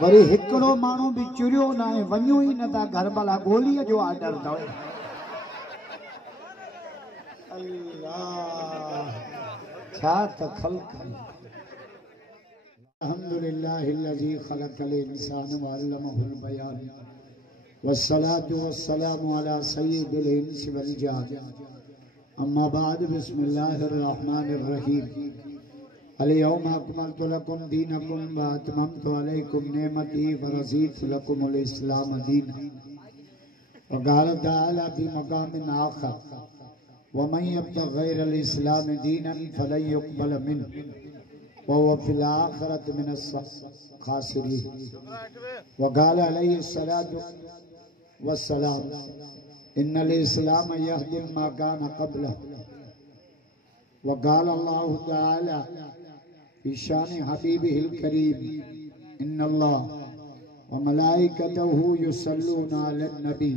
Worry हिकड़ो माण्हू भी चुरियो न आहे वञो ई नथा घर भला गोलीअ जो ऑर्डर अथव। अल्लाह छा त ख़ल्क़। अल्हम्दुलिल्लाहिल्लज़ी ख़लक़ल इंसान व अल्लमहुल बयान वस्सलातु वस्सलामु अला सय्यिदिल इंसि वल जान। अम्मा बाद बिस्मिल्लाहिर रहमानिर रहीम। अल-यौमा अकमलतु लकुम दीनकुम व अतममतु अलैकुम निअमती व रज़ीतु लकुमुल इस्लाम दीना। व क़ाल तआला फी मक़ामिन आख़र व मन यब्तग़ि ग़ैरल इस्लाम दीनन फ़लन युक़बल मिन्हु व हुवा फ़िल आख़िरति मिनस ख़ासिरीन। व क़ाल अलैहिस्सलातु वस्सलाम इन्नल इस्लाम यहदी मा कान क़ब्लहु। व क़ाल अल्लाहु तआला फी शानि हबीबिहिल करीम इन्नल्लाह व मलाइकतहु युसल्लूना अलन नबी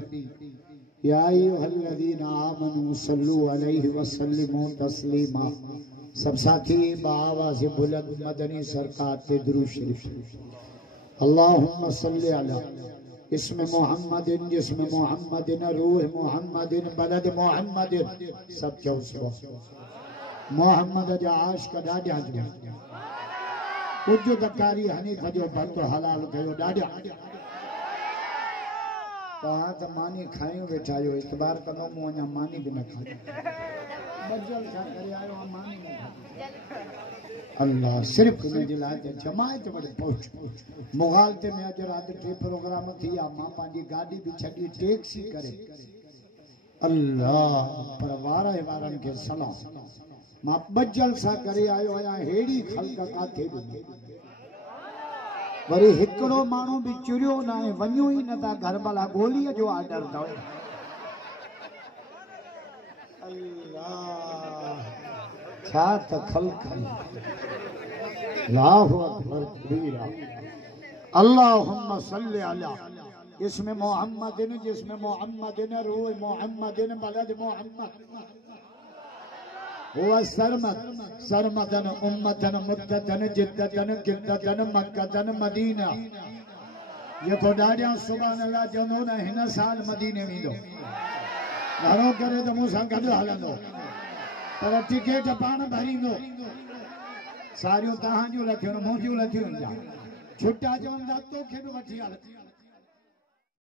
या अय्युहल्लज़ीना आमनू सल्लू अलैहि व सल्लिमू तस्लीमा। सब साथी बाआवाज़ बुलंद मदनी सरकार पे दुरूद शरीफ। अल्लाहुम्मा सल्लि अला इसमें मोहम्मदिन जिसमें मोहम्मदिन रूह मोहम्मदिन बलद मोहम्मदिन। सब चौसो मोहम्मद जा आशिक ॾाढा जो कुछ दकारी हनीफ जो भर्त हलाल कयो ॾाढा। तव्हां त मानी खायूं वेठा आहियो इतबार कंदो मूं अञा मानी बि न खाई बजल छा करे आयो आहे मानी न अल्लाह सिर्फ उन जे लाइ त जमायत वटि पहुच। मुगालते में अॼु राति 2 प्रोग्राम थी आहे। मां पंहिंजी गाॾी बि छॾी टैक्सी करे अल्लाह पर वारनि खे सलाम मां बजल सां करे आयो आहियां। हेड़ी ख़ल्क़ काथे बि वरी हिकड़ो माण्हू भी चुरियो न आहे वञो ई नथा घर भला गोलीअ जो ऑर्डर अथव। अल्लाह छा त ख़ल्क़। अल्लाहु अकबर कबीरा। अल्लाहुम्मा सल्लि अला इसमें मोहम्मदिन जिसमें मोहम्मदिन रूह मोहम्मदिन बलद मोहम्मद हुआ सरमदन उम्मतन मुद्दतन जिद्दतन किद्दतन मक्कतन मदीना। जेको ॾाढा सुभान अल्लाह चवंदो न हिन साल मदीने वेंदो घणो करे त मूंसां गॾु हलंदो पर टिकेट पाण भरींदो। सारियूं तव्हां जूं लथियूं मुंहिंजियूं लथियूं छुटा चवंदा तोखे बि वठी हल।